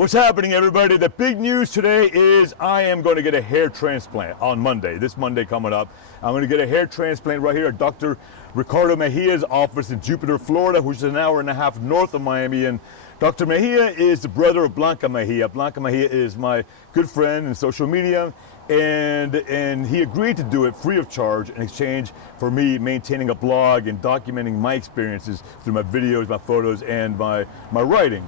What's happening, everybody? The big news today is I am going to get a hair transplant on Monday. This Monday coming up, I'm going to get a hair transplant right here at Dr. Ricardo Mejia's office in Jupiter, Florida, which is an hour and a half north of Miami. And Dr. Mejia is the brother of Blanca Mejia. Blanca Mejia is my good friend in social media, and he agreed to do it free of charge in exchange for me maintaining a blog and documenting my experiences through my videos, my photos, and my writing.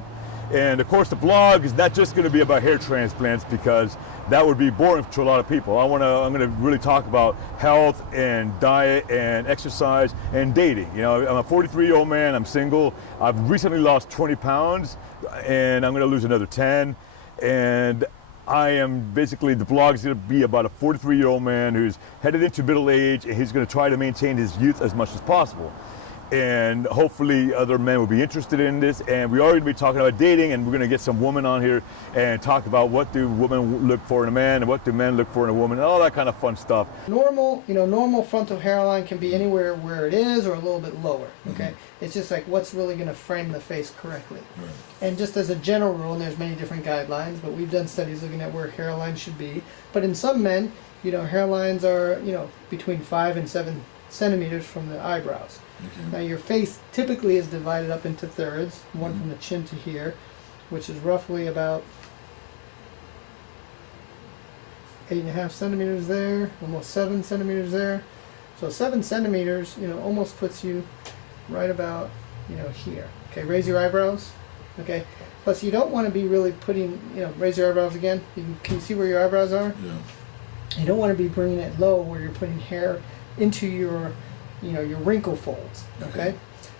And of course, the blog is not just going to be about hair transplants, because that would be boring to a lot of people. I'm going to really talk about health and diet and exercise and dating. You know, I'm a 43-year-old man. I'm single. I've recently lost 20 pounds, and I'm going to lose another 10. And I am basically, the blog is going to be about a 43-year-old man who's headed into middle age, and he's going to try to maintain his youth as much as possible. And hopefully other men will be interested in this. And we are going to be talking about dating, and we're going to get some women on here and talk about what do women look for in a man and what do men look for in a woman, and all that kind of fun stuff. Normal frontal hairline can be anywhere where it is or a little bit lower, okay? Mm-hmm. It's just like what's really going to frame the face correctly. Right. And just as a general rule, and there's many different guidelines, but we've done studies looking at where hairline should be. But in some men, hairlines are, between 5 and 7 centimeters from the eyebrows. Okay. Now your face typically is divided up into thirds, one from the chin to here, which is roughly about 8.5 centimeters there, almost 7 centimeters there. So 7 centimeters, almost puts you right about, here. Okay, raise your eyebrows. Okay. Plus you don't want to be really putting, raise your eyebrows again. Can you see where your eyebrows are? Yeah. You don't want to be bringing it low where you're putting hair into your your wrinkle folds, okay?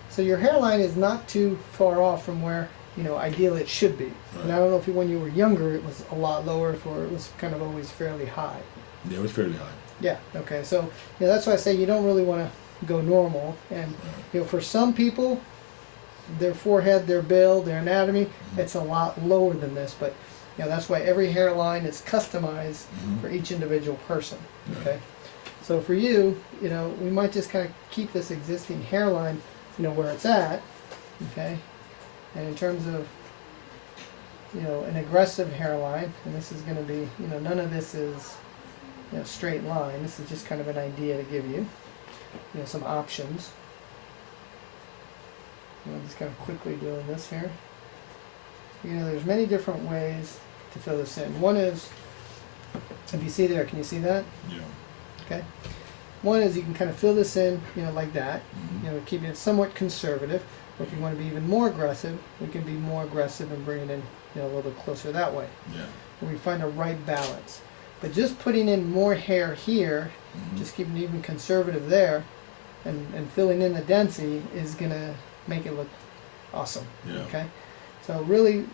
So your hairline is not too far off from where, ideally it should be. Right. And I don't know if when you were younger it was a lot lower, or it was kind of always fairly high. Yeah, it was fairly high. Yeah, okay. So, that's why I say you don't really want to go normal. And, for some people, their forehead, their build, their anatomy, it's a lot lower than this. But, that's why every hairline is customized for each individual person, okay? So for you, we might just kind of keep this existing hairline, where it's at, okay? And in terms of, an aggressive hairline, and this is going to be, none of this is, straight line. This is just kind of an idea to give you, some options. I'm just kind of quickly doing this here. There's many different ways to fill this in. One is, if you see there, can you see that? Yeah. Okay. One is you can kind of fill this in, like that, keeping it somewhat conservative. Or if you want to be even more aggressive, we can be more aggressive and bring it in, a little bit closer that way. Yeah. And we find a right balance. But just putting in more hair here, just keeping it even conservative there, and filling in the density is going to make it look awesome. Yeah. Okay. So really,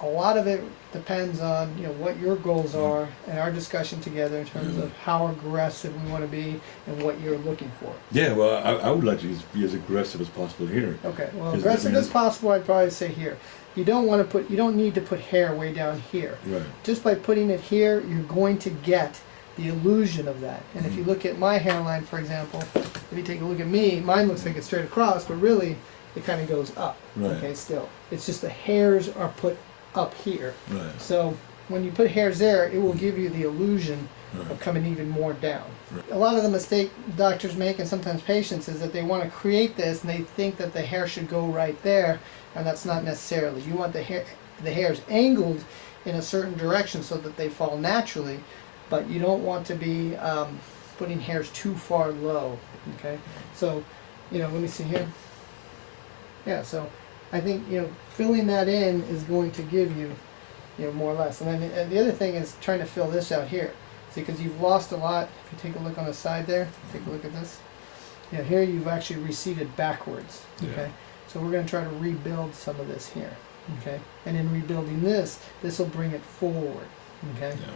a lot of it depends on what your goals are and our discussion together in terms of how aggressive we want to be and what you're looking for. Yeah, well, I would like to be as aggressive as possible here. Okay, well, aggressive as possible, I'd probably say here. You don't need to put hair way down here. Right. Just by putting it here, you're going to get the illusion of that. And if you look at my hairline, for example, if you take a look at me, mine looks like it's straight across, but really it kind of goes up. Right. Okay, still. It's just the hairs are put up here. Right. So when you put hairs there, it will give you the illusion of coming even more down. Right. A lot of the mistake doctors make, and sometimes patients, is that they want to create this and they think that the hair should go right there, and that's not necessarily. You want the hairs angled in a certain direction so that they fall naturally, but you don't want to be putting hairs too far low. Okay, so let me see here. Yeah, so I think filling that in is going to give you more or less. And then the other thing is trying to fill this out here. See, because you've lost a lot. If you take a look on the side there, take a look at this. Here you've actually receded backwards. Okay, yeah. So we're going to try to rebuild some of this here. Okay, and in rebuilding this will bring it forward. Okay, yeah.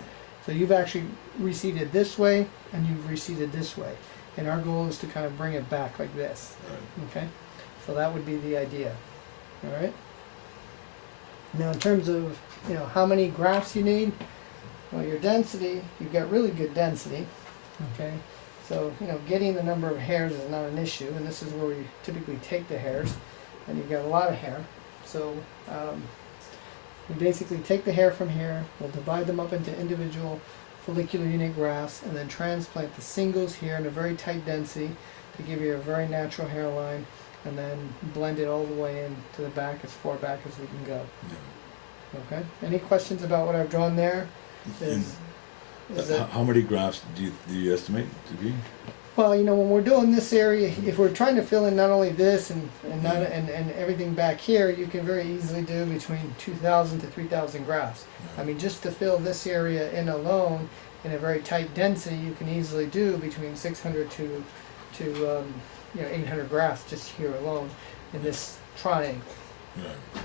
So you've actually receded this way and you've receded this way, and our goal is to kind of bring it back like this. Right. Okay, so that would be the idea. All right. Now, in terms of how many grafts you need, well, your density, you've got really good density. Okay, so getting the number of hairs is not an issue, and this is where we typically take the hairs, and you've got a lot of hair. So We basically take the hair from here, we'll divide them up into individual follicular unit grafts, and then transplant the singles here in a very tight density to give you a very natural hairline, and then blend it all the way in to the back, as far back as we can go. Yeah. Okay? Any questions about what I've drawn there? And Is that, how many grafts do you estimate to be? well, you know, when we're doing this area, if we're trying to fill in not only this and everything back here, you can very easily do between 2,000 to 3,000 grafts. I mean, just to fill this area in alone in a very tight density, you can easily do between 600 to 800 grafts just here alone in this triangle. Right.